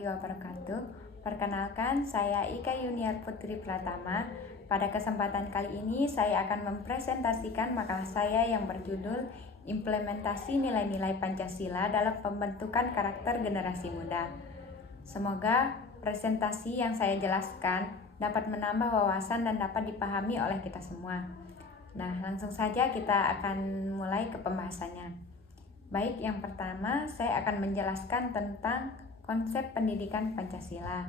warahmatullahi wabarakatuh. Perkenalkan, saya Ika Yuniar Putri Pratama. Pada kesempatan kali ini, saya akan mempresentasikan makalah saya yang berjudul Implementasi Nilai-Nilai Pancasila dalam Pembentukan Karakter Generasi Muda. Semoga presentasi yang saya jelaskan dapat menambah wawasan dan dapat dipahami oleh kita semua. Nah, langsung saja kita akan mulai ke pembahasannya. Baik, yang pertama saya akan menjelaskan tentang konsep pendidikan Pancasila.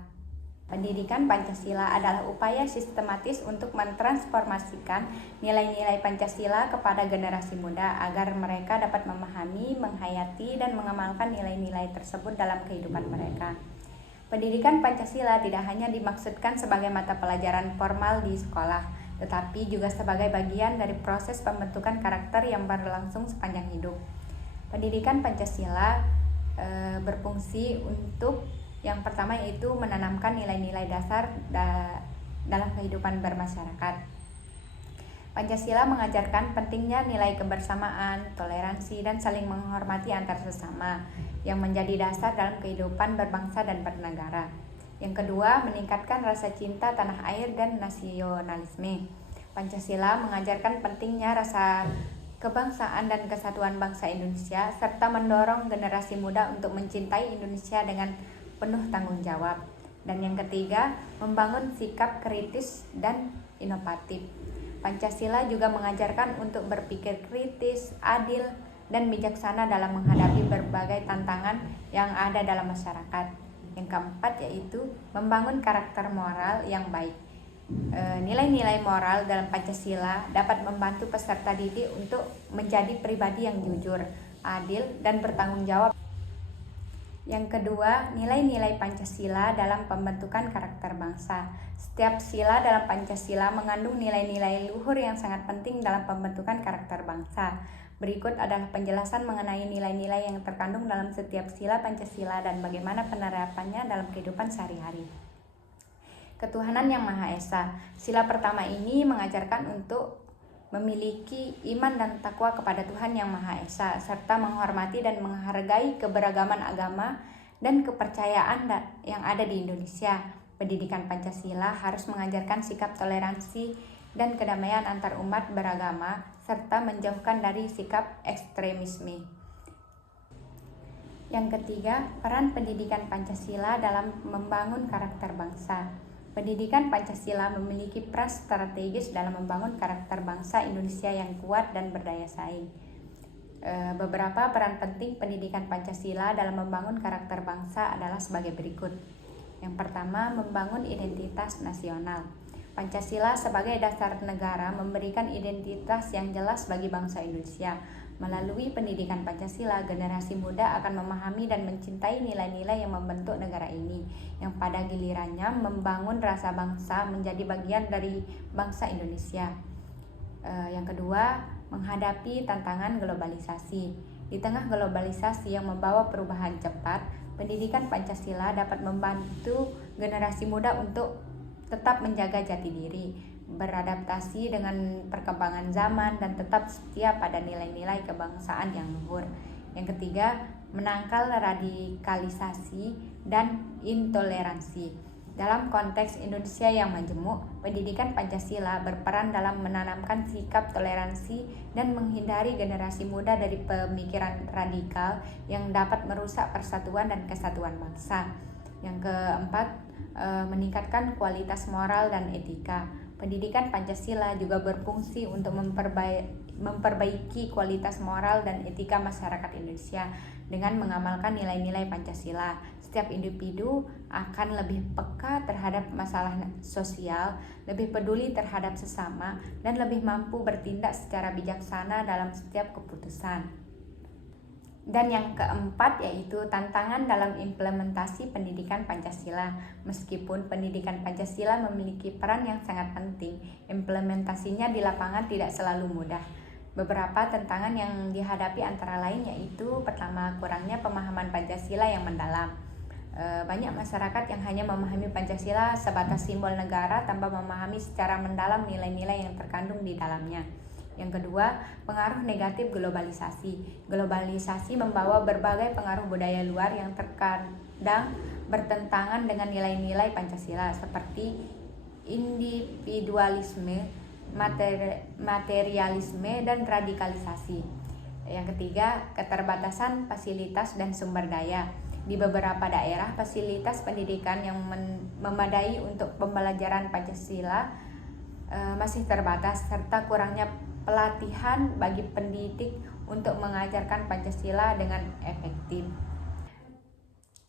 Pendidikan Pancasila adalah upaya sistematis untuk mentransformasikan nilai-nilai Pancasila kepada generasi muda agar mereka dapat memahami, menghayati, dan mengamalkan nilai-nilai tersebut dalam kehidupan mereka. Pendidikan Pancasila tidak hanya dimaksudkan sebagai mata pelajaran formal di sekolah, tetapi juga sebagai bagian dari proses pembentukan karakter yang berlangsung sepanjang hidup. Pendidikan Pancasila berfungsi untuk yang pertama yaitu menanamkan nilai-nilai dasar dalam kehidupan bermasyarakat. Pancasila mengajarkan pentingnya nilai kebersamaan, toleransi, dan saling menghormati antar sesama yang menjadi dasar dalam kehidupan berbangsa dan bernegara. Yang kedua, meningkatkan rasa cinta tanah air dan nasionalisme. Pancasila mengajarkan pentingnya rasa kebangsaan dan kesatuan bangsa Indonesia, serta mendorong generasi muda untuk mencintai Indonesia dengan penuh tanggung jawab. Dan yang ketiga, membangun sikap kritis dan inovatif. Pancasila juga mengajarkan untuk berpikir kritis, adil, dan bijaksana dalam menghadapi berbagai tantangan yang ada dalam masyarakat. Yang keempat yaitu membangun karakter moral yang baik. Nilai-nilai moral dalam Pancasila dapat membantu peserta didik untuk menjadi pribadi yang jujur, adil, dan bertanggung jawab. Yang kedua, nilai-nilai Pancasila dalam pembentukan karakter bangsa. Setiap sila dalam Pancasila mengandung nilai-nilai luhur yang sangat penting dalam pembentukan karakter bangsa. Berikut adalah penjelasan mengenai nilai-nilai yang terkandung dalam setiap sila Pancasila dan bagaimana penerapannya dalam kehidupan sehari-hari. Ketuhanan yang Maha Esa. Sila pertama ini mengajarkan untuk memiliki iman dan takwa kepada Tuhan yang Maha Esa, serta menghormati dan menghargai keberagaman agama dan kepercayaan yang ada di Indonesia. Pendidikan Pancasila harus mengajarkan sikap toleransi dan kedamaian antar umat beragama, serta menjauhkan dari sikap ekstremisme. Yang ketiga, peran pendidikan Pancasila dalam membangun karakter bangsa. Pendidikan Pancasila memiliki peran strategis dalam membangun karakter bangsa Indonesia yang kuat dan berdaya saing. Beberapa peran penting pendidikan Pancasila dalam membangun karakter bangsa adalah sebagai berikut. Yang pertama, membangun identitas nasional. Pancasila sebagai dasar negara memberikan identitas yang jelas bagi bangsa Indonesia. Melalui pendidikan Pancasila, generasi muda akan memahami dan mencintai nilai-nilai yang membentuk negara ini, yang pada gilirannya membangun rasa bangsa menjadi bagian dari bangsa Indonesia. Yang kedua, menghadapi tantangan globalisasi. Di tengah globalisasi yang membawa perubahan cepat, pendidikan Pancasila dapat membantu generasi muda untuk tetap menjaga jati diri, beradaptasi dengan perkembangan zaman, dan tetap setia pada nilai-nilai kebangsaan yang luhur. Yang ketiga, menangkal radikalisasi dan intoleransi. Dalam konteks Indonesia yang majemuk, pendidikan Pancasila berperan dalam menanamkan sikap toleransi dan menghindari generasi muda dari pemikiran radikal yang dapat merusak persatuan dan kesatuan bangsa. Yang keempat, meningkatkan kualitas moral dan etika. Pendidikan Pancasila juga berfungsi untuk memperbaiki kualitas moral dan etika masyarakat Indonesia dengan mengamalkan nilai-nilai Pancasila. Setiap individu akan lebih peka terhadap masalah sosial, lebih peduli terhadap sesama, dan lebih mampu bertindak secara bijaksana dalam setiap keputusan. Dan yang keempat yaitu tantangan dalam implementasi pendidikan Pancasila. Meskipun pendidikan Pancasila memiliki peran yang sangat penting, implementasinya di lapangan tidak selalu mudah. Beberapa tantangan yang dihadapi antara lain yaitu pertama, kurangnya pemahaman Pancasila yang mendalam. Banyak masyarakat yang hanya memahami Pancasila sebatas simbol negara tanpa memahami secara mendalam nilai-nilai yang terkandung di dalamnya. Yang kedua, pengaruh negatif globalisasi. Globalisasi membawa berbagai pengaruh budaya luar yang dan bertentangan dengan nilai-nilai Pancasila seperti individualisme, materialisme, dan radikalisasi. Yang ketiga, keterbatasan fasilitas dan sumber daya. Di beberapa daerah, fasilitas pendidikan yang memadai untuk pembelajaran Pancasila masih terbatas, serta kurangnya pelatihan bagi pendidik untuk mengajarkan Pancasila dengan efektif.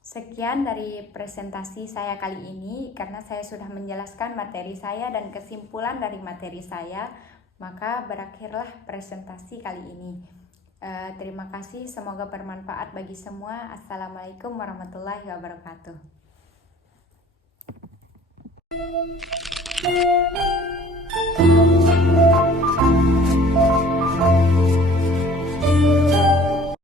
Sekian dari presentasi saya kali ini. Karena saya sudah menjelaskan materi saya dan kesimpulan dari materi saya, maka berakhirlah presentasi kali ini. Terima kasih, semoga bermanfaat bagi semua. Assalamualaikum warahmatullahi wabarakatuh.